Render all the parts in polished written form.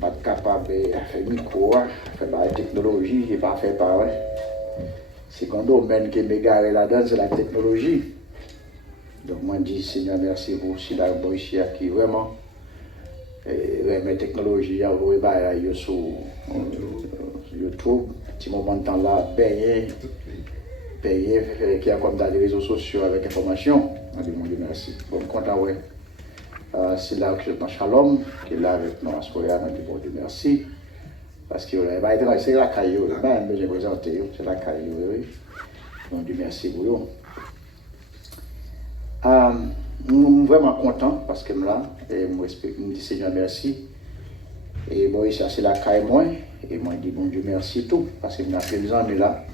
pas capable de faire micro, faire la technologie, et pas faire pareil. C'est un domaine qui est méga là-dedans, c'est la technologie. Donc moi je dis Seigneur merci pour si la bonne ici qui vraiment mes technologies vous voyez sur YouTube, petit moment de temps là payer qui a comme dans les réseaux sociaux avec information. On dit mon Dieu merci. Bon content ouais. C'est là que je suis Shalom qui est là avec nous à ce moment-là, on dit bon Dieu merci. Parce que c'est la caillou, j'ai présenté, c'est la caillou, oui. Bon Dieu merci pour vous. Je suis vraiment content parce que là, et moi je dis Seigneur merci. Et bon, ça c'est la caille moi, et moi je dis bon Dieu merci tout, parce que je suis fait des années là.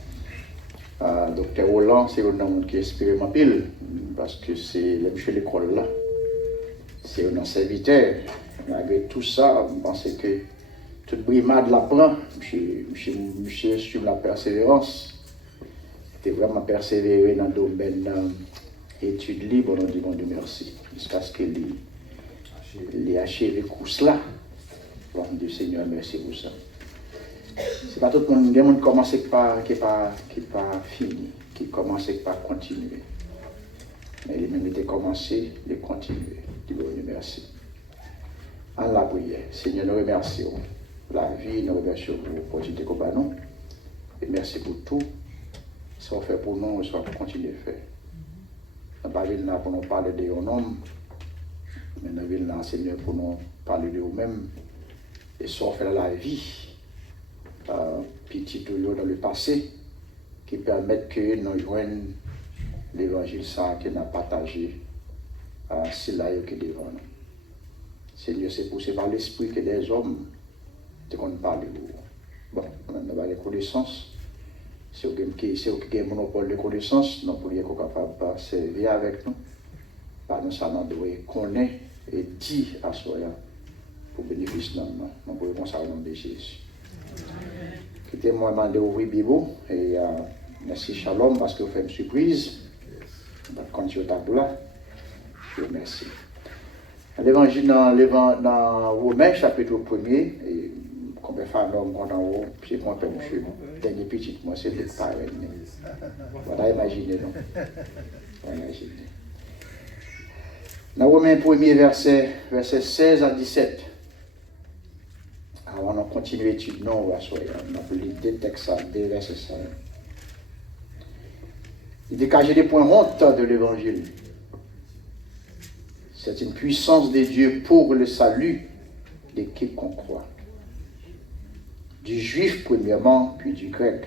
Docteur Roland, c'est un homme qui espère ma pile, parce que c'est le monsieur de l'école là. C'est un serviteur. Malgré tout ça, je pense que toute brimade l'apprend. Monsieur sur la persévérance. C'était vraiment persévéré dans le domaine études libres. On dit bon Dieu merci. Jusqu'à ce qu'il ait achevé le course là. Bon Dieu Seigneur, merci pour ça. C'est pas tout le monde. Il y a des gens qui commencent par qui pas fini, qui commencent par continuer. Mais les mêmes étaient commencés, les continuer. Dis bon Dieu merci. En la prière, Seigneur, nous remercions la vie, nous remercions pour l'opportunité qu'on a nous. Et merci pour tout. Ce qu'on fait pour nous, ce qu'on continue à faire. Nous ne sommes pas là pour nous parler de nos noms, mais nous sommes là, Seigneur, pour nous parler de nous-mêmes. Et ce qu'on fait dans la vie, petit toujours dans le passé, qui permettent que nous joignons l'évangile ça que nous avons partagé. C'est là qui est devant nous. Seigneur, c'est poussé par l'esprit que des hommes te qu'on parle de vous. Bon, on a des connaissances. Si vous avez un monopole de connaissances, nous pourrions être capables de servir avec nous. Par nous, ça nous doit connaître et dire à soi pour bénéficier de nous. Nous pourrions penser au nom de Jésus. Quittez-moi demander ouvrir Bible et merci Shalom parce que vous faites une surprise. On va continuer à là. Je vous remercie. L'évangile dans Romains, chapitre 1er, et comme je fais un homme en haut, puis moi, je suis dernier petit, moi, c'est le pareil. Voilà, imaginez, non? Voilà, imaginez. Dans Romains 1er, verset 16 à 17. Alors, on a continué l'étude, non, on a pris deux textes, deux versets. Il dégage des points honte de l'évangile. C'est une puissance de Dieu pour le salut de quiconque croit. Du juif premièrement, puis du grec.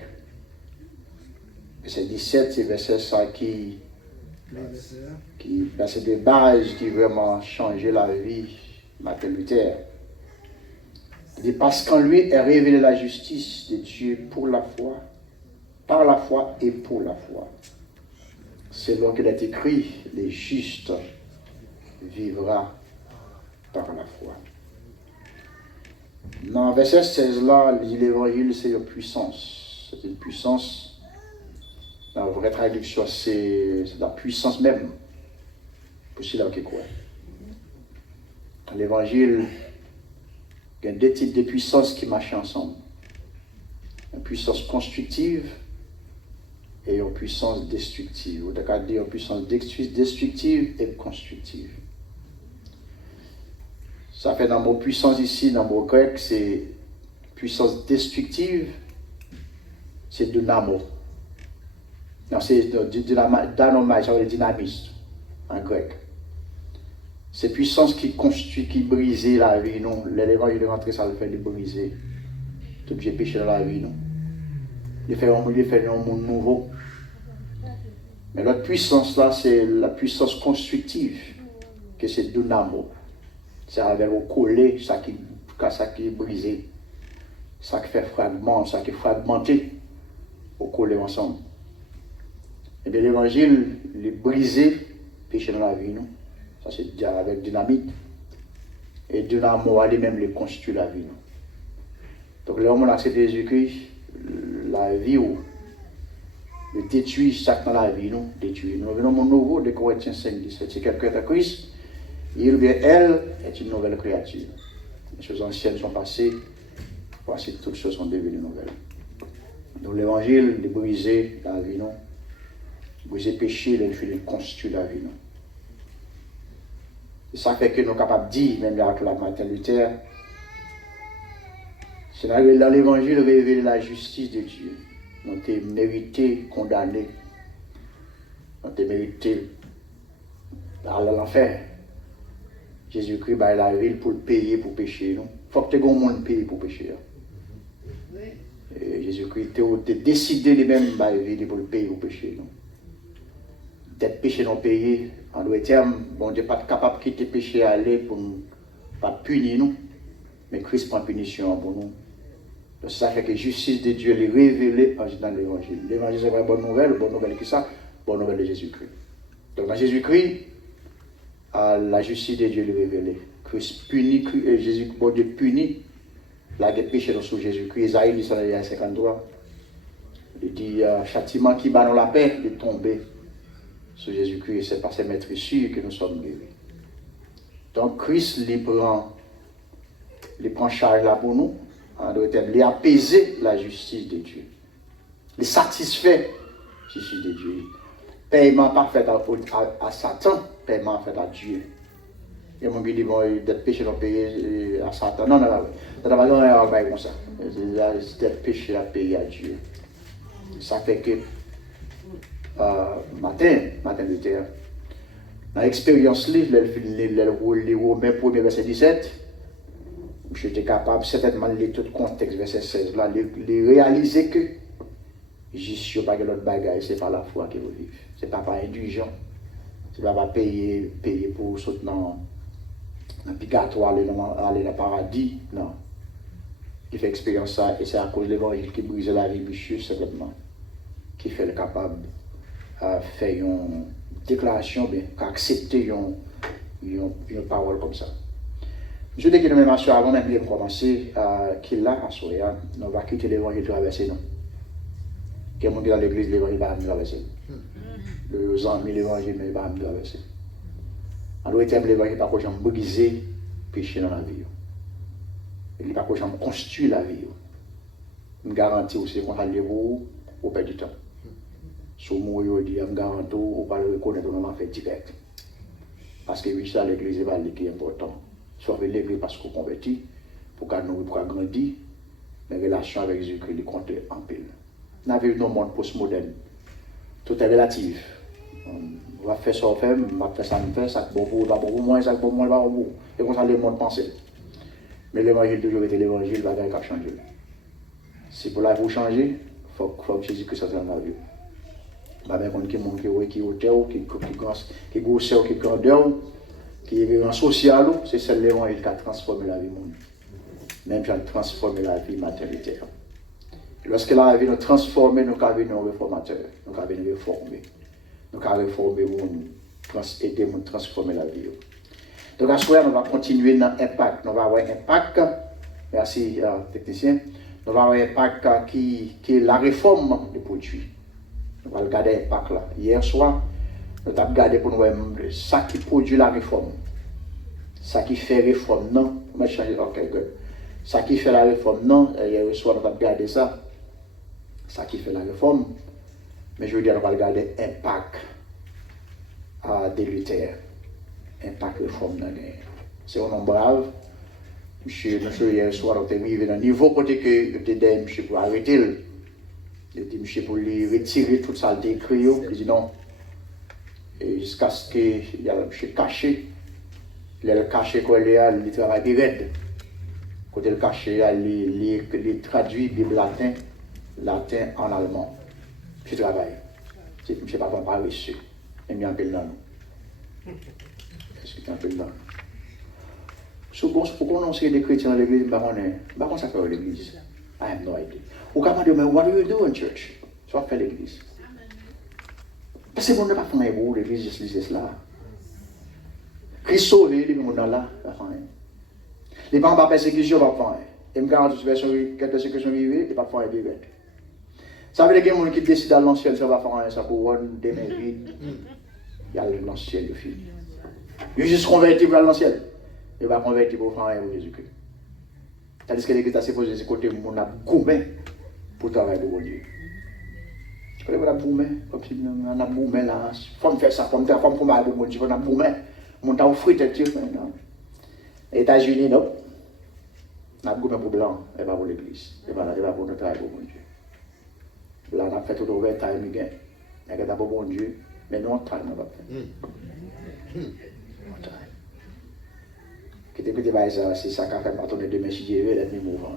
Verset 17, c'est verset ça qui verset de base qui vraiment changeait la vie de Martin Luther. Il dit parce qu'en lui est révélée la justice de Dieu pour la foi, par la foi et pour la foi. Selon qu'il est écrit, les justes vivra par la foi. Dans verset 16 là, l'évangile c'est une puissance. C'est une puissance. La vraie traduction c'est la puissance même. Pour ceux qui croient. Dans l'évangile, il y a deux types de puissances qui marchent ensemble. Une puissance constructive et une puissance destructive. On peut dire une puissance destructive et constructive. Ça fait dans le mot puissance ici, dans le mot grec, c'est puissance destructive, c'est dynamo. Non, c'est dynamite, ça veut dire dynamiste, en grec. C'est puissance qui construit, qui brise la vie, non. L'élément il est rentré, ça le fait de briser. Tout j'ai péché dans la vie, non. Il fait un monde nouveau. Mais l'autre puissance là, c'est la puissance constructive, que c'est dynamo. Ça avait collé, ça qui est brisé, ça qui fait fragment, ça qui est fragmenté, au coller ensemble. Et bien l'évangile, il est brisé, péché dans la vie, non? Ça c'est avec dynamite. Et dynamo, lui-même, il constitue la vie, non? Donc là, on a accepté Jésus-Christ, la vie où il détruit chaque dans la vie, non? Détruit. Nous venons au nouveau de Corinthiens 5, 17. C'est quelqu'un qui a Christ. Il ou bien elle est une nouvelle créature. Les choses anciennes sont passées. Voici toutes choses sont devenues nouvelles. Donc l'évangile de briser la vie, non? Briser le péché, il fait construire la vie, non? C'est ça fait que nous sommes capables de dire, même avec la Martin Luther, c'est dans l'évangile révéler la justice de Dieu. Nous sommes mérités, condamnés. Nous sommes mérités d'aller à l'enfer. Jésus-Christ va la ville pour le payer pour pécher. Il faut que tu aies un monde payer pour pécher. Jésus-Christ a décidé lui-même de pour le payer pour pécher. D'être péché non payé, en d'autres termes, bon Dieu n'est pas capable de quitter le péché à aller pour ne pas punir nous, mais Christ prend punition pour nous. Donc ça fait que la justice de Dieu est révélée dans l'évangile. L'évangile c'est une bonne nouvelle qui ça? Bonne nouvelle de Jésus-Christ. Donc dans Jésus-Christ, la justice de Dieu est révélée. Christ punit, Jésus, bon Dieu punit la péché sous Jésus-Christ. Isaïe dit ça dans le 53. Il dit châtiment qui bat dans la paix de tomber sur Jésus-Christ. C'est par ses maîtres sûrs que nous sommes guéris. Donc Christ les prend charge là pour nous. En d'autres termes, les apaiser la justice de Dieu. Les satisfaire la justice de Dieu. Paiement pas fait à Satan, paiement fait à Dieu. Il y a des gens qui disent bon, d'être péché non payé à Satan. Non, ça n'a pas de comme ça. C'est d'être péché à payer à Dieu. Ça fait que matin de terre, dans l'expérience, les Romains 1er verset 17, j'étais capable, certainement, de lire tout le contexte, verset 16, là, de réaliser que juste pas que l'autre bagaille, c'est pas la foi que vous vivez. C'est pas indulgent. C'est pas payer pour sauter dans le purgatoire, aller dans le paradis. Non. Il fait expérience ça, et c'est à cause de l'évangile qui brise la vie vicieuse, certainement, qui fait le capable de faire une déclaration, d'accepter une parole comme ça. Je dis que nous même avant même de commencer, qu'il a à Soya, nous va quitter l'évangile traversé, non. Quelqu'un qui est dans l'église, l'évangile va nous traverser. Les amis, l'évangile ne va nous traverser. En d'autres termes, l'évangile n'est pas que j'aime briser péché dans la vie. Il n'est pas que j'aime construire la vie. Je garantis aussi qu'on va aller vous au perdre du temps. Si vous je me garantis qu'on va le reconnaître dans ma fait direct. Parce que oui, ça, l'église est important. Soit l'église parce qu'on convertit, pour qu'on grandir, les relations avec Jésus-Christ comptent en pile. Nous avons un monde postmoderne. Tout est relatif. On va faire ça, on va faire ça, ça bon pour vous, moins, ça bon moins, pas pour vous. Et comme ça, le monde pense. Mais l'évangile toujours été l'évangile, il va pas changer. Si pour la vous changer, il faut que Jésus-Christ soit dans la vie. Il va bien qu'on qui est auteur, qui est grosseur, qui est grandeur, qui est en social, c'est celle l'évangile qui a transformé la vie monde. Même qui a transformé la vie maternité. Lorsque la vie nous transforme, nous avons venir réformateur, nous avons venir réformer. Nous avons réformer, aider à transformer la vie. Donc à ce moment, nous allons continuer dans l'impact. Nous allons avoir un impact, merci technicien, nous allons avoir un impact qui est la réforme des produits. Nous allons regarder l'impact là. Hier soir, nous avons regardé pour nous voir ça qui produit la réforme. Ça qui fait réforme, non. On va changer, ok, good. Ça qui fait la réforme, non. Hier soir, nous avons regardé ça. Ça qui fait la réforme. Mais je veux dire, on va regarder l'impact de Luther. Impact réforme dans le. C'est un homme brave. Monsieur, hier soir, on est arrivé dans le niveau côté que je t'ai dit, monsieur, pour arrêter. Je dit, monsieur, pour lui retirer tout ça, il écrit. Il dit non. Et jusqu'à ce qu'il y a monsieur caché. Il a caché quoi, il travaille plus raide. Côté le caché, il traduit Bible latin en allemand. Je travaille. Je ne sais pas comment parler dessus. Il y a un peu de langue. Est-ce qu'il y a un peu de langue? Pourquoi on sait des chrétiens dans l'église? Je ne sais pas ça fait l'église. I have no idea. Ou quand on dit, what do you do in church? Ça fait l'église. Parce que on ne peut pas faire un bout, l'église, c'est là. Christ sauve, les gens là, va faire. Les gens ne pas persécution, va faire. Et me garantis que la persécution vivait, ils ne pas faire un bébé. Ça veut dire qu'il y a des gens qui décident d'aller dans le ciel, ça va faire ça pour des mains vides. Il y a dans le ciel, le fils. Il est juste converti pour aller dans le ciel. Il va convertir pour faire un pour Jésus-Christ. Tandis que l'église a supposé ce côté, mon a gourmet pour travailler pour Dieu. Quand on a gourmet, comme si on a gourmet là, faut me faire ça, faut me faire pour moi, pour Dieu, on a gourmet, mon a offert tête, non. États-Unis, non. On a gourmet pour blanc, et pas pour l'église, et pas pour notre travail pour Dieu. Là, on a fait tout le temps, time again. Il y a d'abord bon Dieu, mais non, time, on va faire. Qui te pété par ça, c'est ça qui a fait partir de demain si Dieu veut, let me move on.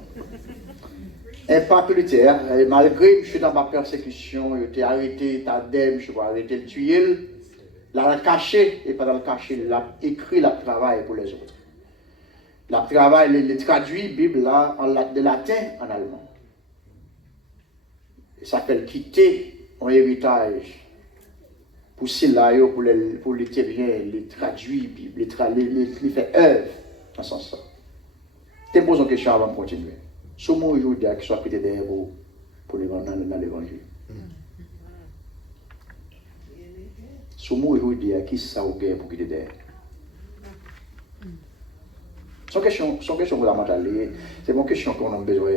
Impact militaire, malgré que je suis dans ma persécution, je t'ai arrêté, t'as dème, je vais arrêter le tuer, là, le caché, et pendant le caché, il a écrit le travail pour les autres. Le travail, il traduit la Bible là, de latin en allemand. Ça s'appelle quitter un héritage. Pour cela, pour les terriens, les traduit, les fait œuvre dans ce sens-là. Je te pose une question avant de continuer. Ce mot aujourd'hui, qui soit prêté derrière vous pour l'évangile. Ce mot aujourd'hui, qui ça ou guerre pour quitter derrière? Sans question pour la mentalité, c'est une question qu'on a besoin.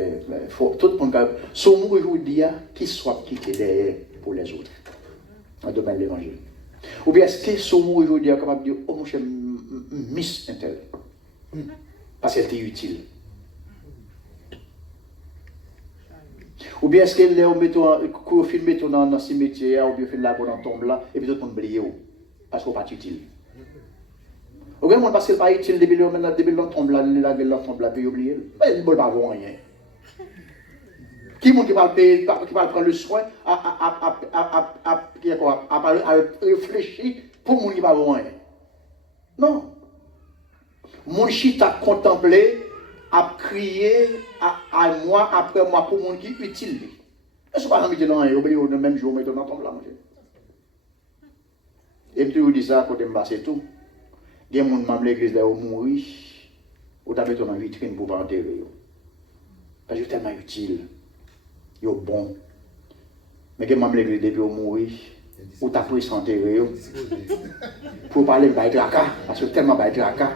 Tout le monde, ce mot aujourd'hui, qui soit quitté derrière pour les autres. Dans le domaine de l'évangile. Ou bien est-ce que ce mot aujourd'hui est capable de dire, oh mon cher, miss un tel. Parce qu'elle était utile. Ou bien est-ce qu'elle est filmé dans le cimetière, ou bien fait là dans la tombe là, et puis tout le monde oublie, parce qu'on n'est pas utile. Ou bien parce qu'elle n'est pas utile, depuis la tombe là, puis oublier. Elle ne peut pas voir rien. Qui est-ce qui va prendre le soin à réfléchir pour mon qui va voir rien? Non. Mon chi t'a contemplé, a crié à moi, après moi, pour mon qui est utile. Est-ce que pas envie de non, oublier le même jour, mais dans tombe là, et puis, vous dites ça, quand je c'est tout. Il y a des gens qui l'église là, où mourir, ou t'as mis dans la vitrine pour pas enterrer. Parce que c'est tellement utile. Ils sont bons. Mais quand je l'église depuis mourir, ou t'as pris s'enterrer. Pour parler de Baïdraka, parce que tellement Baïdraka.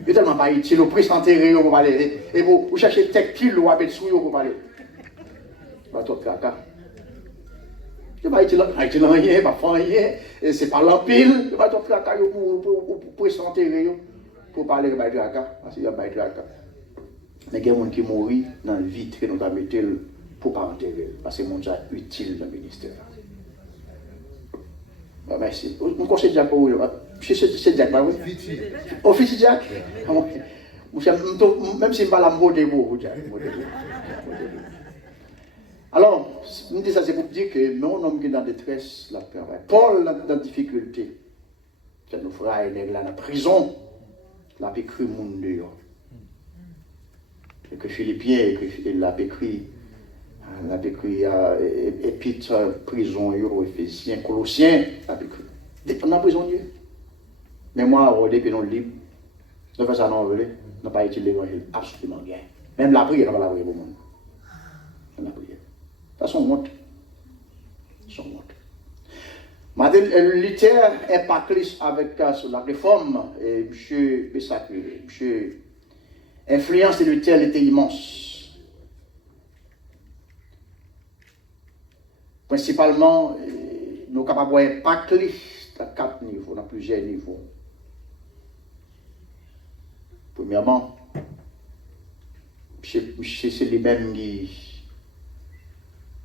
Il est tellement pas utile, ou pris s'enterrer pour parler. Et vous cherchez tech pile ou avec sous pour parler. Bah, toi, Draka. Je ne vais pas utile rien, pas faire rien. C'est pas l'empile. Je vais toi, Draka, pour s'enterrer. Pour parler de Baïdraka. Parce qu'il y a Baïdraka. Mais il y a des gens qui mourent dans la vitrine, nous avons mis pour ne pas enterrer. Parce que c'est un monde utile dans le ministère. Bah, merci. Vous conseillez Jack pour vous? C'est Jack, pas oui? Officier Jack? Même si je ne parle pas de vous, Jack. Alors, je me dis ça, c'est pour dire que mon homme qui est dans la détresse, la peur. Paul, dans la difficulté, c'est nos frères, il est là dans la prison, il a écrit mon dehors. Et que Philippiens, il a écrit Épître, prison, Éphésiens, Colossiens, il a écrit. Dépend de la prison, Dieu. Mais moi, depuis nous libre, nous faisons ça, nous n'avons pas utilisé l'évangile absolument rien. Même la prière, nous n'avons pas la prière pour le monde. La prière. Ça, c'est une honte. C'est une honte. Madame Luther est parti avec sur la réforme, et M. Bessac, l'influence de Luther était immense. Principalement, nous sommes capables d'avoir un impact à 4 niveaux, dans plusieurs niveaux. Premièrement, c'est lui-même qui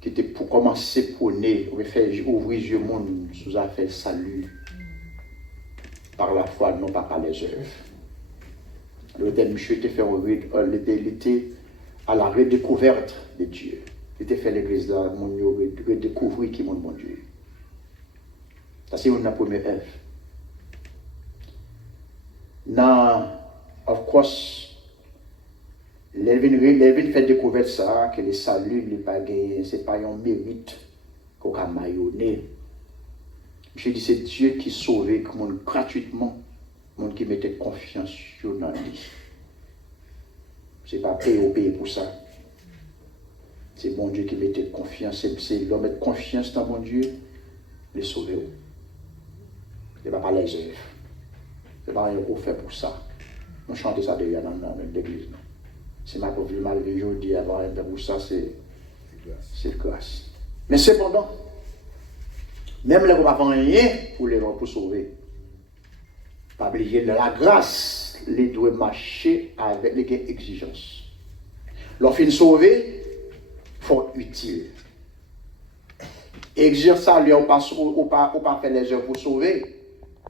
était pour commencer à prôner, ouvrir les monde sous affaire salut par la foi, non pas par les œuvres. Le monsieur était fait à la redécouverte de Dieu. Il était fait l'église là, mon redécouvrir qui est mon bon Dieu. Ça c'est une première œuvre. Now, of course, Levin fait découvrir ça, que le salut, ce n'est pas un mérite qu'on a maillonné. Je dis, c'est Dieu qui sauvait gratuitement, monde qui mettait confiance dans lui. Ce n'est pas payer pour ça. C'est bon Dieu qui mettait confiance, c'est l'homme mettre confiance dans bon Dieu, les sauver. Ce n'est pas les œuvres. Ce n'est pas rien qu'on fait pour ça. On chante ça déjà dans l'église. C'est ma pauvre malgré aujourd'hui, avoir un peu pour ça, c'est grâce. Mais cependant, même les gens ne font rien pour les gens pour sauver. Pas oublier la grâce, les doit marcher avec les exigences. L'offre sauver, il faut utile. Exercer ça, lui, on pas faire les œuvres pour sauver,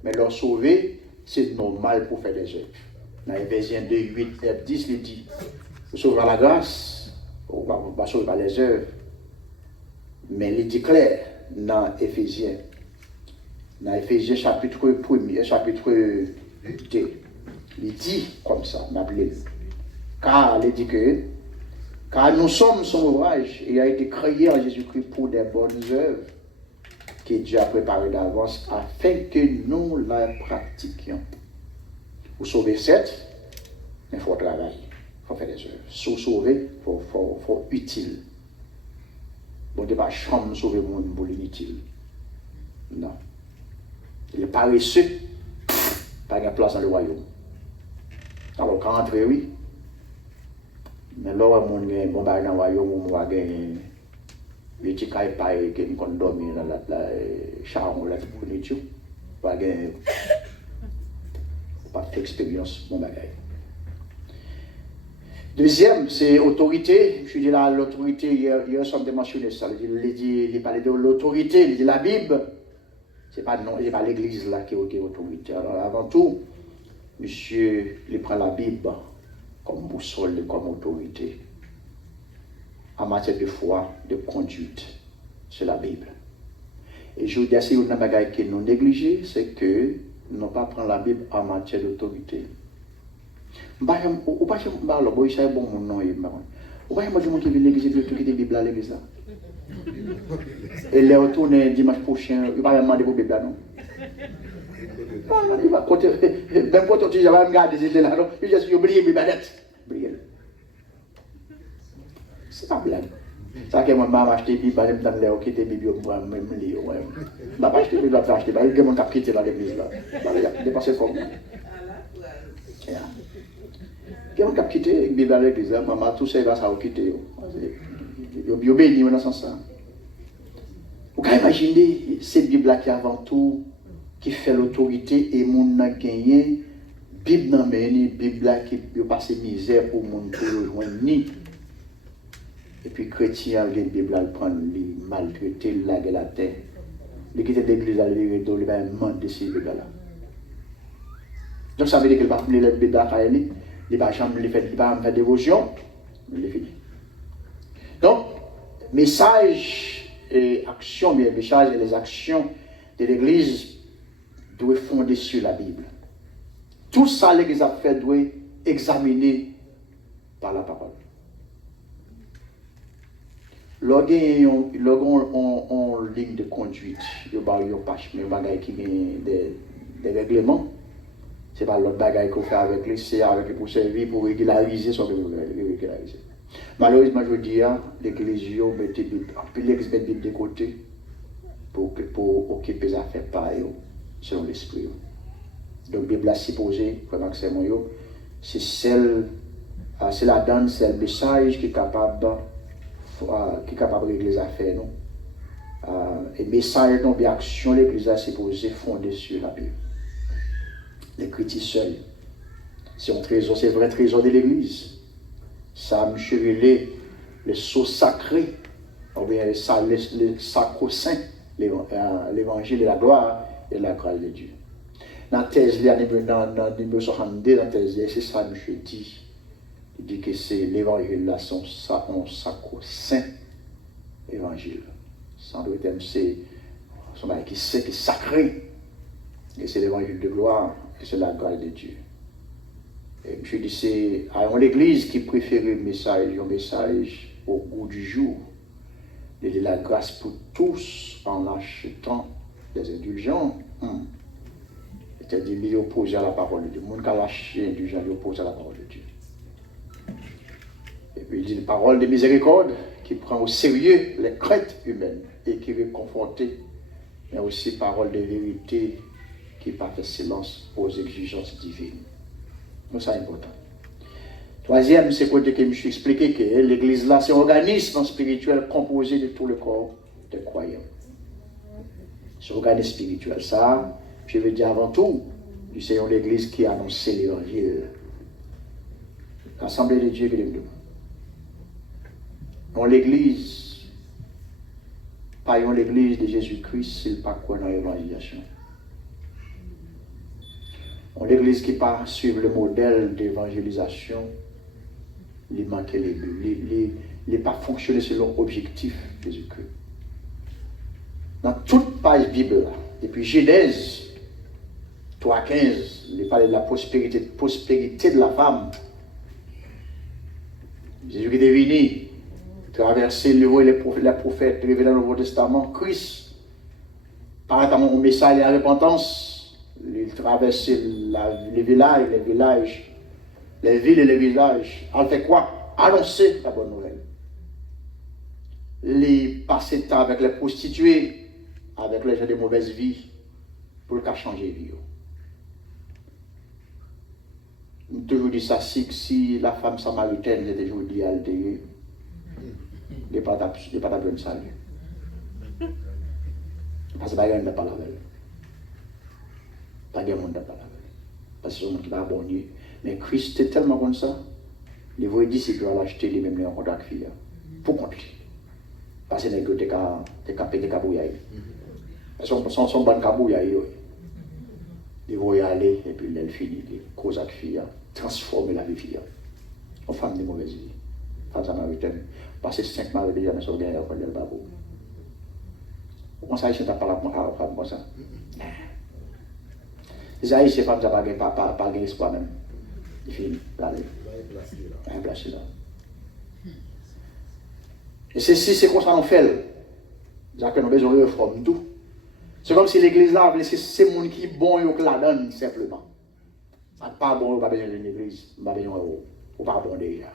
mais leur sauver, c'est normal pour faire des œuvres. Dans Éphésiens 2, 8, 10, il dit, pour sauver par la grâce, on ne va pas sauver par les œuvres. Mais il dit clair dans Éphésiens chapitre 1er, chapitre 2, il dit comme ça, car il dit que car nous sommes son ouvrage et a été créé en Jésus-Christ pour des bonnes œuvres que Dieu a préparées d'avance afin que nous la pratiquions. Pour sauver cette, il faut travailler, il faut faire des œuvres. Pour sauver, il faut utile. Bon, de pas chambre sauver le monde pour l'inutile. Non. Il est paresseux, pas de place dans le royaume. Alors, quand entrer, oui. Mais là, on a un bon bagage dans le royaume, on a gagné. Les petits cailles pareils qui ont dormi dans la chambre, là, pour les tchou. On a gagné. Pas d'expérience, bon bagage. Deuxième, c'est autorité. Je dis là, l'autorité, il y a un centre de mentionner ça. Il parle de l'autorité, il dit la Bible. Ce n'est pas l'église là qui est autorité. Alors, avant tout, monsieur, il prend la Bible comme boussole, comme autorité. En matière de foi, de conduite, c'est la Bible. Et je vous dis, c'est une chose que nous négligeons, c'est que nous ne pas prendre la Bible en matière d'autorité. Ou pas bon ça bon mon nom et ou pas moi je monte l'église de tout qui est Bible à l'église là. Et les retourner dimanche prochain, il va demander pour Bible non. Il va côté même quand tu vas regarder ces là non, il juste oublier Bible net. C'est pas blague. Ça que moi m'a acheté Bible dans les qui était Bible pour même lire ouais. M'a pas acheté Bible acheté, il y a mon cap quitter dans l'église là. Il dépasser comme quand on a quitté la Bible à l'église, maman, tout ça va s'en quitter. Il y a béni dans ce sens. Vous pouvez imaginer cette Bible qui avant tout, qui fait l'autorité et mon a gagné, Bible dans la Bible qui passe misère pour mon joindre. Et puis chrétien, la Bible elle prend les maltraiter, la terre. Les quitter l'église à l'église, il va demander ces Bible là. Donc ça veut dire qu'il va appeler la Bible à elle. Il va faire dévotion, il est fini. Donc, message et action, bien message et les actions de l'Église doivent fonder sur la Bible. Tout ça, l'Église a fait doit examiner par la parole. Lorsqu'on en ligne de conduite, il y a des règlements. Ce n'est pas l'autre bagaille qu'on fait avec lui, c'est avec lui pour servir, pour régulariser son régulariser. Malheureusement, je veux dire, l'église met la Bible de côté pour occuper les affaires pareilles selon l'esprit. Donc, la Bible a supposé, c'est la donne, c'est le message qui est capable de régler les affaires. Et le message, donc, l'action, l'église a supposé fondée sur la Bible. Les chrétiens seuls. C'est un trésor, c'est un vrai trésor de l'église. Ça a chevillé les sceaux sacrés, ou bien les sacro-saints, l'évangile et la gloire et la grâce de Dieu. Dans la thèse, dans le numéro 62, dans la thèse, c'est ça que je dis. Il dit que c'est l'évangile là, son sacro-saint évangile. Sans doute, c'est son mari qui est sacré. Et c'est l'évangile de gloire. C'est la grâce de Dieu. Et je dis, c'est à l'église qui préfère le message au goût du jour. Il est la grâce pour tous en achetant des indulgents. C'est-à-dire, il est opposé à la parole de Dieu. Le monde qui a lâché indulgent, il est opposé à la parole de Dieu. Et puis il dit une parole de miséricorde qui prend au sérieux les craintes humaines et qui veut confronter, mais aussi parole de vérité qui pas fait silence aux exigences divines. Donc c'est important. Troisième, c'est côté que je me suis expliqué que l'église là, c'est un organisme spirituel composé de tout le corps des croyants. Ce organisme spirituel, ça, je veux dire avant tout, c'est l'église qui a annoncé l'évangile. L'Assemblée de Dieu qui est dans l'église, pas l'église de Jésus-Christ, c'est pas quoi dans l'évangélisation. On l'église qui pas suivre le modèle d'évangélisation, il manque l'église, il n'est pas fonctionné selon l'objectif de Jésus-Christ. Dans toute page Bible, depuis Genèse 3,15, il parle de la prospérité de la femme. Jésus qui est venu, traverser le et les prophètes, révélé dans le Nouveau Testament, Christ, par un message de la repentance, il traversait les villages, les villes et les villages. Elle fait quoi? Annoncer la bonne nouvelle. Les passer de temps avec les prostituées, avec les gens de mauvaise vie, pour le cas changer de vie. Je toujours dit ça, si la femme samaritaine était toujours dit à il n'y a pas de salut. Parce que il n'y a pas la veille. Pas de monde n'a pas la veille. Parce que c'est un monde qui va abonner. Mais Christ est tellement comme ça, les vrais disciples vont l'acheter les mêmes en contact avec pour compter. Parce que les gars, t'es capé de cabouyaï. Ils sont bonnes cabouyaï. Ils vont y aller et puis ils finissent, ils causent avec fille, transformer la vie fille. En femme de mauvaise vie. Femme samaritaine. Passer 5 mois déjà dans son gain après le babou. Comment ça, ils ne pas là comme ça? Les Haïtiens, femmes, ça n'a pas espoir même. Il finit, allez. Il est placé là. Et c'est comme ça qu'on fait. Nous avons besoin de réforme tout. C'est comme si l'église là, c'est le monde qui est bon et qui la donne simplement. Ça n'est pas bon, on n'a pas besoin d'une église, on n'a pas besoin de pas bon déjà.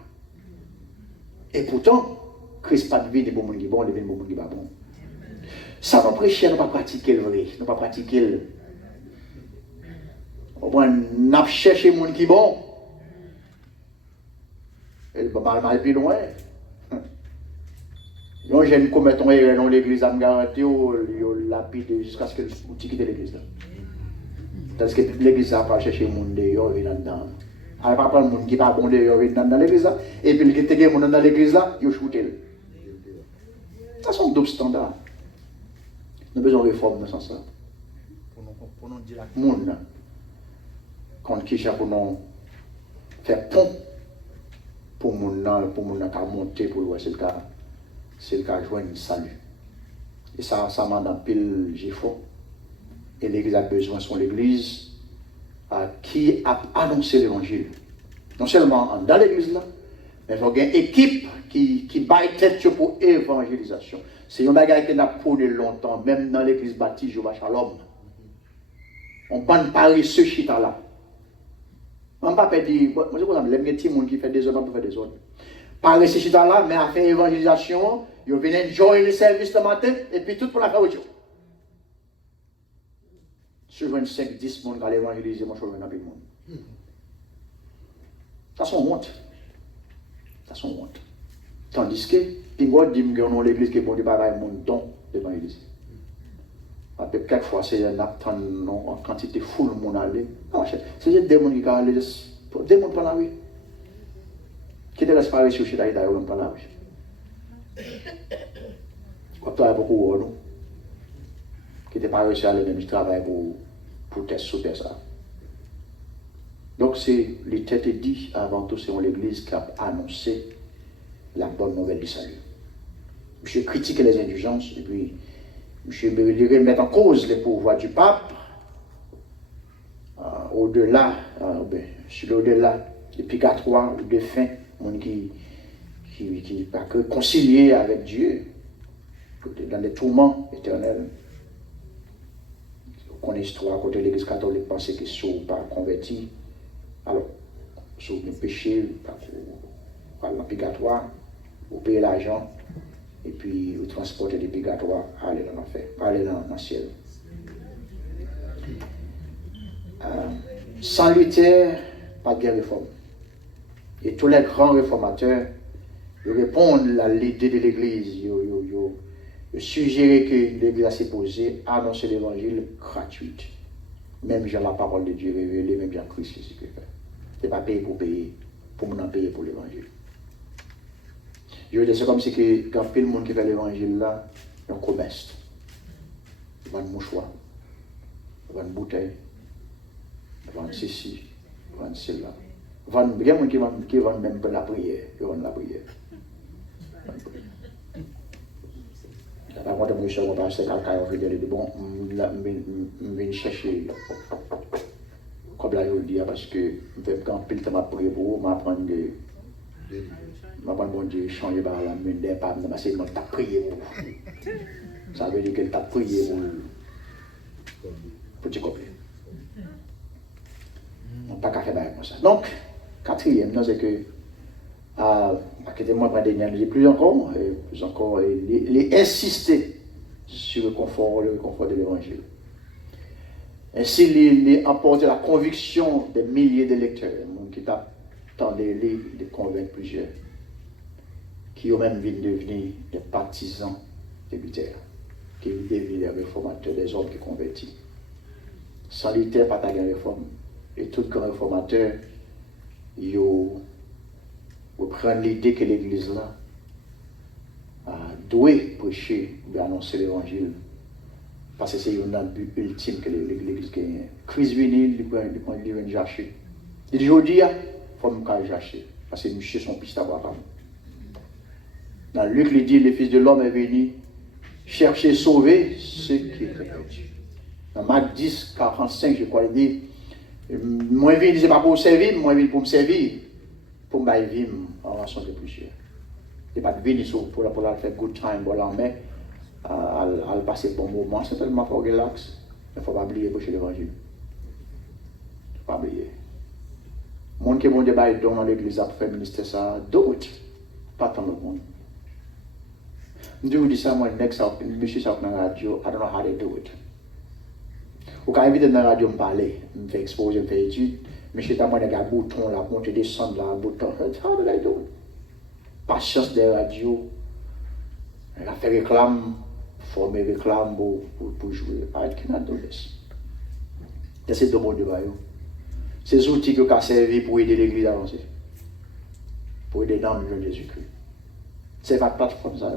Et pourtant, Christ n'a pas de vie, des bons gens qui sont bons, des bons gens qui ne sont pas bons. Ça va prêcher, nous ne pas pratiquer le vrai, nous ne pas pratiquer le. On a cherché les gens qui sont bons. Et le mal plus loin. Les gens qui commettent une erreur dans l'église, à me garantir, ils lapident jusqu'à ce que l'outil quitte l'église. Parce que l'église n'a pas cherché les gens dehors et là-dedans. Elle n'a pas pris les gens qui ne sont pas bons dehors et dans l'église. Et puis, les gens qui sont dans l'église, ils ont shooté. Ça sont double standards. Nous avons besoin de réforme dans ce sens-là. Pour nous dire la monde, quand qui pour nous faire pont pour nous monter pour le c'est le cas de joindre le salut. Et ça m'a dans pile GIFO. Et l'église a besoin de l'église qui a annoncé l'évangile. Non seulement dans l'église là, mais il faut qu'il y ait une équipe qui baille tête pour évangélisation. C'est un bagage qui n'a pas connu longtemps, même dans l'église baptiste Jéhovah Shalom. On ne banne pas ce chita là. On ne peut pas dire, moi je pense que les petits gens qui font des ordres pour faire des ordres. Par ce chita là, mais à faire évangélisation, ils viennent joindre le service le matin et puis tout pour la faire autre chose. Si je vois 5-10 personnes qui ont évangélisé, moi je vois un peu de monde. Ça c'est honte. Ça c'est honte. Tandis que, Pingot dit que dans l'église qui est bon de parler mon don d'évangéliser. Après, quelquefois, c'est en quantité full de monde aller. Non, c'est des gens qui allaient, des gens par la rue. Qui te laissent parler sur le chita, ils ne par la rue. Quand tu as beaucoup de gens, qui te parlent sur les mêmes travail pour tester sous ça. Donc, c'est les têtes dit avant tout, c'est l'église qui a annoncé la bonne nouvelle du salut. Monsieur critique les indulgences et puis monsieur remet en cause les pouvoirs du pape au-delà, sur l'au-delà du purgatoire ou des fins, qui n'est pas que concilié avec Dieu dans les tourments éternels. On connaît l'histoire à côté de l'église catholique, pensait que si on pas converti, alors, si on péché, par le purgatoire, vous payez l'argent et puis vous transportez des purgatoires à aller dans l'enfer, aller dans le ciel. Sans lutter, pas de réforme. Et tous les grands réformateurs, ils répondent à l'idée de l'Église. Ils suggèrent que l'Église a posé annoncer l'évangile gratuit. Même j'ai la parole de Dieu révélée, même j'ai Christ Jésus-Christ. Ce n'est pas payer, pour m'en payer pour l'évangile. Je veux dire, c'est comme si quand il y a le monde qui fait l'évangile là, il y a un commerce. Il vend un mouchoir, il vend une bouteille, il vend ceci, il vend cela. Il y a des gens qui vendent même pas la prière, ils vendent la prière. Par contre, je suis pas acheter quelqu'un qui dit bon, je vais chercher comme là je dis parce que quand pile temps prier pour m'apprendre bon Dieu changer par la main des pas c'est moi t'a prié pour. Ça veut dire que t'a prié pour te copier. On pas qu'à faire comme ça. Donc quatrième c'est que moi, j'ai plus encore, les insister sur le confort de l'évangile. Ainsi, les apporter la conviction des milliers de lecteurs, qui t'attendent de convaincre plusieurs, qui ont même devenir des partisans de Luther, qui deviennent des réformateurs, des hommes qui convertis. Sans Luther, pas de réforme. Et tout grand réformateur, vous prenez l'idée que l'Église là doit prêcher, doit annoncer l'Évangile. Parce que c'est un but ultime que l'Église gagne. Christ vient, il vient chercher. Il dit, je dis, il faut me chercher. Parce que monsieur son fils d'Abraham. Dans Luc, il dit, le Fils de l'homme est venu chercher, sauver ceux qui étaient perdus. Dans Marc 10, 45, je crois, il dit, moi je viens, c'est pas pour servir, moi je viens pour me servir. Pour me vivre en relation de plusieurs. Il n'est pas de venir pour faire good time, mais à passer bon moment, c'est tellement pour relax. Il ne faut pas oublier pour l'évangile. Il ne faut pas oublier. Le monde qui est bon débat dans l'église a fait ministère ça, d'autres, pas tant le monde. Je vous dis ça, moi, monsieur ça dans la radio, I don't know how they do it. Ou quand inviter dans la radio, me parler, me faire exposer, me faire étude. Mais je suis dans un bouton, là, monter, descendre, là, bouton. How do I do it? Patience des radios. Elle a fait réclame, former réclame pour jouer. I cannot do this. C'est de bon débat. Ces outils qui ont servi pour aider l'église à avancer. Pour aider dans le nom de Jésus-Christ. C'est pas plateforme ça.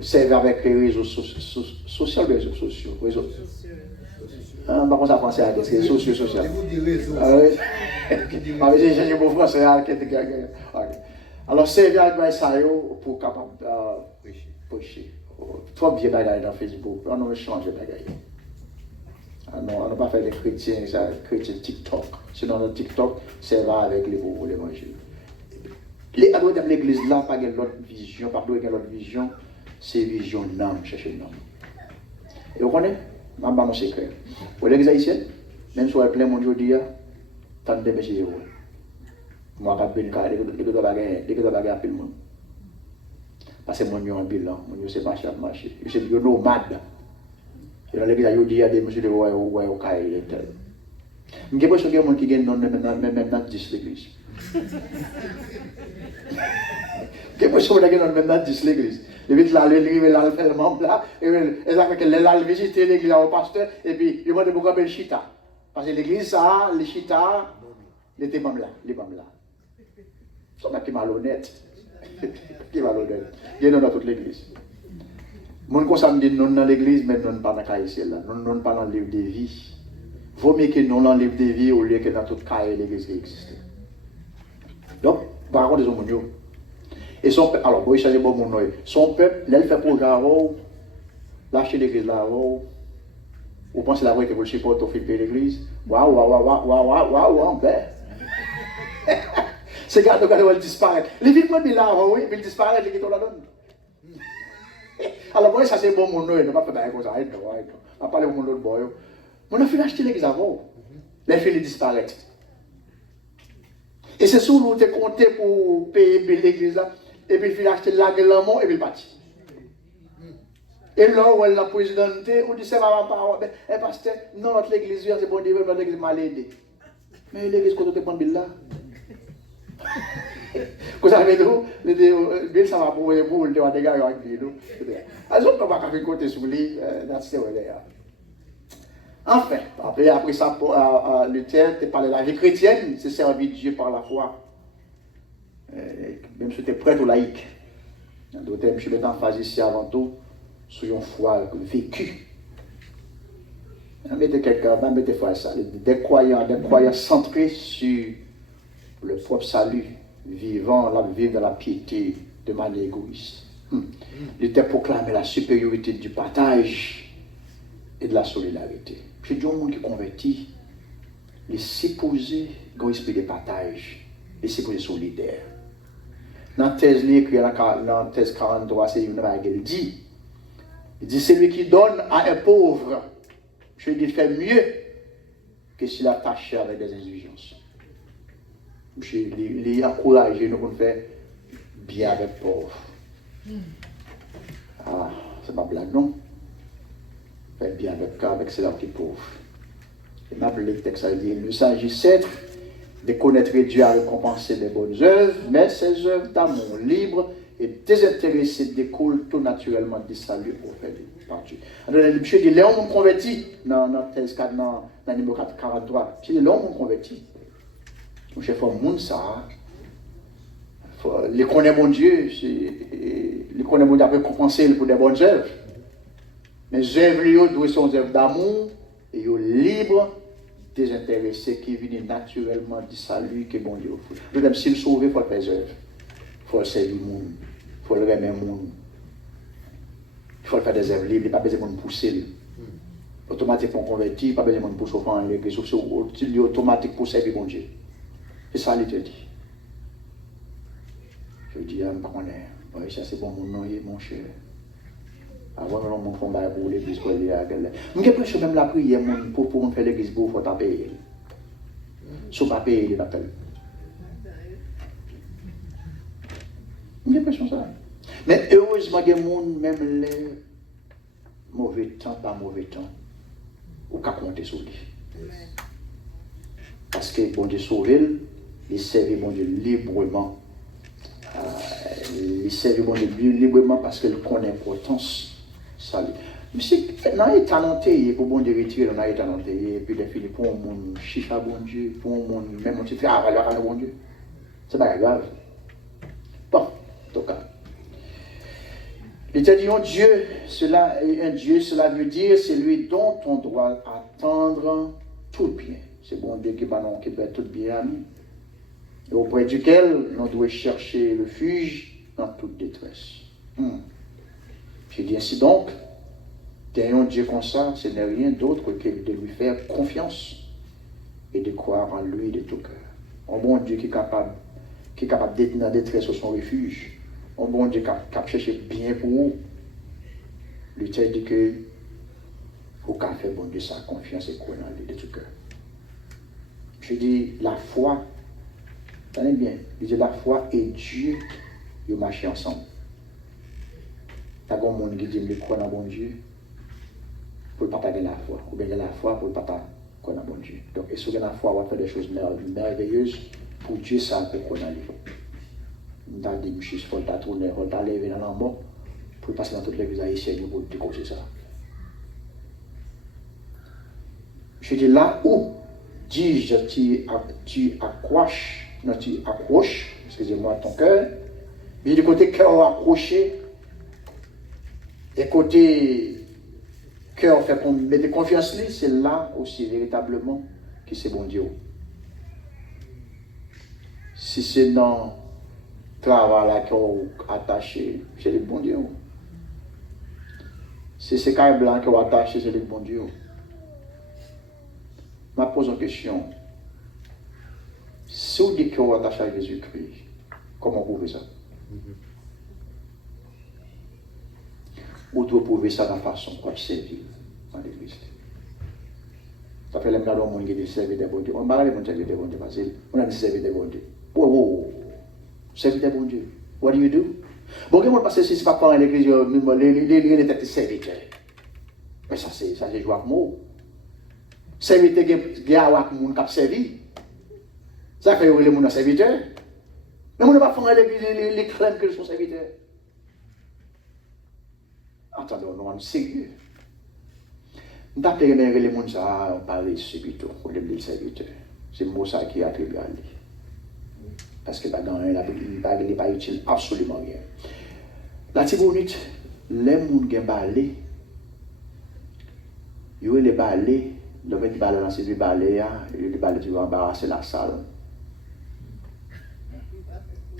Servir avec les réseaux sociaux. Par contre, ça français à c'est sociaux. J'ai changé mon français. Alors, servir avec ça pour capable prêcher. Trop bien bagaille dans Facebook. On a changé bagaille. On n'a pas fait des chrétiens TikTok. Sinon, dans TikTok, c'est va avec l'évangile. L'église là, pas de l'autre vision, pas de l'autre vision, c'est vision d'âme, chercher l'âme. Et vous connaissez? Je vais mon secret. Pour l'église haïtienne, même si vous êtes plein de monde aujourd'hui, tant de messieurs. Moi, je vais faire des choses à tout le monde. Parce que mon un bilan, mon c'est marché à marché. Je suis nomade. Et dans l'église aujourd'hui, il y a des messieurs de Ouai au Caille. Je ne sais pas si il y a des gens qui gagnent maintenant 10 l'église. Je ne sais pas si il y a des gens qui gagnent maintenant 10 l'église. Il vite là, il fait le membre là, et il a visité l'église au pasteur, et puis il m'a dit pourquoi il chita. Parce que l'église, ça, les chita, il était même là, les membres là. C'est ça qui est malhonnête. Qui est malhonnête. Il y a dans toute l'église. Mon conseil me dit non dans l'église, mais non pas dans la caille là, non pas dans le livre de vie. Vaut mieux que non dans le livre de vie au lieu que dans toute caille l'église qui existe. Donc, par contre, des hommes. Et son peuple, alors, pour y changer bon mon nom, son peuple, là, il fait pour Garo, lâcher l'église là, vous pensez la vraie que vous le supportez au fil de l'église? Waouh, ben. C'est gars, il va disparaître. Les villes peuvent là, oui, il disparaît, il quitte la donne. Alors, moi, ça c'est bon mon nom, il n'a pas fait d'ailleurs comme ça, on va parler au monde de boy. On a fait acheter l'église avant, les filles disparaissent. Et c'est sous nous te compté pour payer l'église là, et puis il a acheté l'agrément et puis il parti. Et là où elle la présidente, on dit c'est ma parole, pasteur, non, notre église, c'est bon Dieu, notre église mal aidée. Mais l'église, quand tu prends le là, vous savez, bien ça va pour vous, le droit de gars avec lui. Alors, on va faire côté sur lui, that's the way they are. Enfin, après ça, Luther, tu parles de la vie chrétienne, c'est servir Dieu par la foi. Même si tu es prêtre ou laïque. D'autres, je suis en phase ici avant tout, sur une foi vécue. Mettez quelqu'un, mettez foi ça. Des croyants centrés sur le propre salut, vivant dans la piété de manière égoïste. Il était proclamé la supériorité du partage et de la solidarité. J'ai dit au monde qui convertit, les supposés dans l'esprit de partage, les supposés solidaires. Dans la thèse écrite dans la thèse 43, c'est une vague, il dit celui qui donne à un pauvre, je dis fait mieux que s'il a tâché avec des indulgences. Je l'ai encouragé, nous pouvons faire bien avec les pauvres. Ah, c'est pas blague, non? Faire bien avec ceux qui sont pauvres. Et m'appelle le texte, ça dit, il ne s'agissait de connaître Dieu à récompenser des bonnes œuvres, mais ces œuvres d'amour libre et désintéressé découle tout naturellement du salut offert par Dieu. Alors, le monsieur dit, Léon m'ont converti dans le numéro 43. Je dis, Léon m'ont converti. Mon chef, il monde ça. Les connaître mon Dieu, les connaître mon Dieu après compenser pour des bonnes œuvres. Mais les œuvres doivent être des œuvres d'amour et libres, désintéressés, qui viennent naturellement du salut que bon Dieu offre. Donc, s'il sauve, il faut faire des œuvres. Il faut servir le monde. Il faut le remettre le monde. Il faut faire des œuvres libres, il n'y a pas besoin de pousser. Automatiquement converti, il n'y a pas besoin de pousser au l'église. C'est automatique pour servir bon Dieu. C'est ça qu'il te dit. Je dis, ah, je ne sais pas, ça c'est bon, mon cher. Avant, on fait un pour l'église pour aller à l'église. Je ne prêche même la prière pour faire l'église pour faut payer. Si pas payer, il va payer. Je ne prêche ça. Mais heureusement, il y a des gens, même les mauvais temps, pas mauvais temps, ou qu'à compter sur lui. Parce que bon Dieu sauve, il servent bon Dieu librement. Il servent bon Dieu librement parce qu'il connaît l'importance. Salut. Mais si on a été talenté pour bon Dieu retirer, on a été talenté, et puis il finit pour un monde chicha bon Dieu, pour un monde même un petit travail à bon Dieu. C'est pas grave. Bon, en tout cas. Il te dit un Dieu, cela veut dire c'est lui dont on doit attendre tout bien. C'est bon Dieu qui va tout bien à nous. Et auprès duquel on doit chercher refuge dans toute détresse. Je dis ainsi donc, d'un Dieu comme ça, ce n'est rien d'autre que de lui faire confiance et de croire en lui de tout cœur. Un bon Dieu qui est capable d'être dans la détresse sur son refuge. Un bon Dieu qui a cherché bien pour vous. Lui t'a dit que faut qu'à faire bon Dieu sa confiance et croire en lui de tout cœur. Je dis la foi, tenez bien, je dis la foi et Dieu, ils marchent ensemble. Il y a un monde qui dit, je crois dans bon Dieu, pour ne pas avoir la foi. Ou bien la foi pour ne pas croire dans bon Dieu. Donc, et si vous avez la foi, on va faire des choses merveilleuses pour Dieu, ça, pour croire dans lui. Dans des bouches, il faut tourner, il faut lever dans la mort, pour passer dans toute l'église haïtienne pour découvrir ça. Je dis là où, dis-je, tu accroches, excusez-moi, ton cœur, mais du côté cœur accroché, et côté cœur fait qu'on met de confiance, c'est là aussi véritablement que c'est bon Dieu. Si c'est dans le travail là qu'on est attaché, c'est le bon Dieu. Si c'est carré blanc qu'on est attaché, c'est le bon Dieu. Je me pose une question. Si vous dites qu'on est attaché à Jésus-Christ, comment vous pouvez ça? Vous devez prouver ça de la façon qu'on servir dans l'église. Ça fait les gens qui disent servir des bons dieux. On va aller servir des bons dieux facile. On a dit servir des bons dieux. Oh, servir des bons dieux. What do you do? Bon, quand on passe si c'est pas pendant l'église, les têtes serviteurs. Mais ça c'est jouer avec moi. Serviteur qui a avec moun qui servi. Ça fait les gens serviteurs. Mais on ne va pas faire l'église, les clament que sont serviteurs. Attendez, on est sérieux. Nous avons bien les gens ça parler serviteur, ou les serviteurs. C'est le mot ça qui est attribué à lui. Parce que pas dans il pas utile absolument rien. La Tibonite, les gens qui ont parlé, ils ont les balais, le fait de balai dans ces balais, les balais qui vont embarrasser la salle.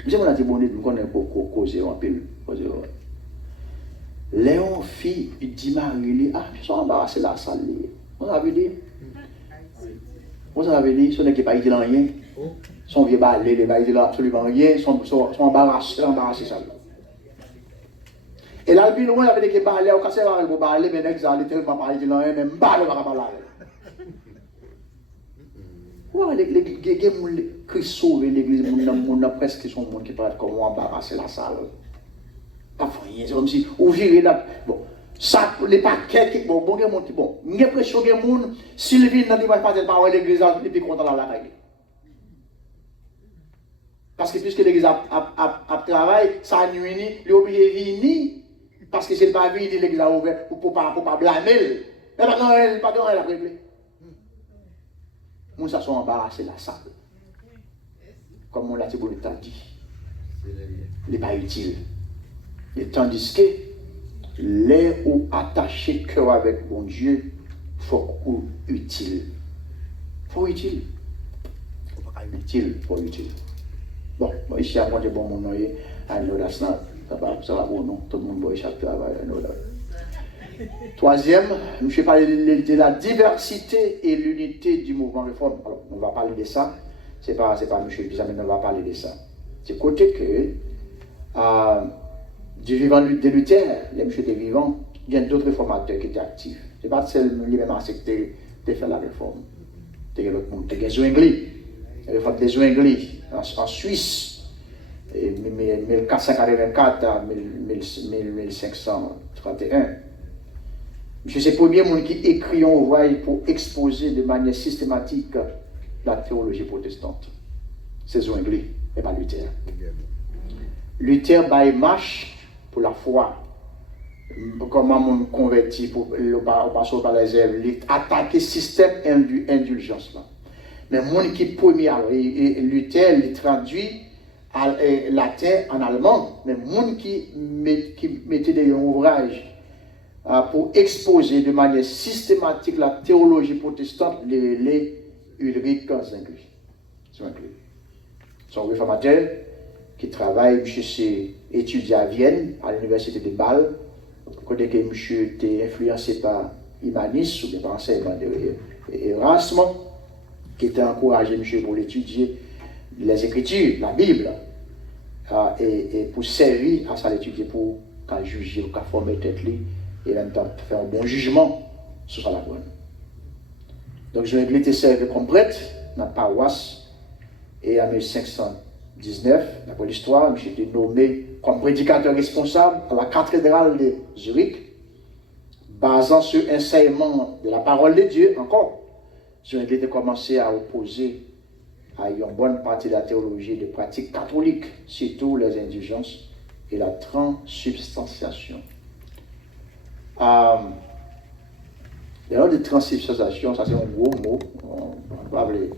Je me dis, bon, je connais beaucoup causer en pile. Léon fille, il dit Marie, ah, ils sont embarrassés la salle. On avait dit, ce n'est pas dit rien. Son vieux balai, les balais, absolument rien, sont embarrassés ça. Et là, le loin, il y avait des balais, au cas où il balai, mais l'exemple, il ne va pas dire rien, même balai, il ne va pas parler. Ouais, les qui sauvent l'église, on a presque son monde qui parle comme embarrasser la salle. Pas rien, c'est comme si, ou virer là, bon, ça, les paquets, bon, il y a l'impression que les gens, s'ils viennent dans l'église, ils sont contents la caille. Parce que puisque l'église a travaillé, ça a nuit, il est obligé de venir, parce que c'est pas venu, l'église a ouvert pour pas blâmer. Mais maintenant, il n'y a pas de rien à régler. Nous, ça sont embarrassés la salle. Comme on l'a dit, il n'est pas utile. Et tandis que les ou attachés cœur avec bon Dieu, il faut utile. Il faut utile. Il faut pas utile, il faut utile. Bon, ici, à moi, j'ai bon mon nom, ça va bon nom, tout le monde va échapper à Troisième, je parle de la diversité et l'unité du mouvement réforme. Alors, on va parler de ça. C'est pas M. Bizamine, on va parler de ça. C'est côté que, du vivant de Luther, les M. des vivants, il y a d'autres réformateurs qui étaient actifs. Ce n'est pas seulement les mêmes acceptés de faire la réforme. Il y a l'autre monde, il y a Zwingli, la réforme des Zwingli en Suisse, 1484 à 1531. C'est le premier monde qui écrit un ouvrage pour exposer de manière systématique la théologie protestante. C'est Zwingli et pas Luther. Luther marche pour la foi. Comment on convertit pour le passer par les œuvres, attaquer le système d'indulgence. Mais le monde qui est premier, et Luther il traduit latin en allemand, mais le monde qui mettait des ouvrages pour exposer de manière systématique la théologie protestante, les Ulrich Zwingli. Son réformateur qui travaille, monsieur étudié à Vienne, à l'université de Bâle, côté que monsieur était influencé par Imanis, ou bien par l'enseignement d'Erasme, qui était encouragé monsieur pour l'étudier les Écritures, la Bible, et pour servir à ça l'étudier pour qu'à juger ou qu'à former tête et en même temps faire un bon jugement sur la bonne. Donc je vais été servi comme prêtre dans la paroisse et en 1519, d'après l'histoire, j'ai été nommé comme prédicateur responsable à la cathédrale de Zurich, basant sur l'enseignement de la parole de Dieu encore. J'ai été commencé à opposer à une bonne partie de la théologie des pratiques catholiques, surtout les indulgences et la transsubstantiation. L'erreur de transsubstantiation, ça c'est un gros mot, on va appeler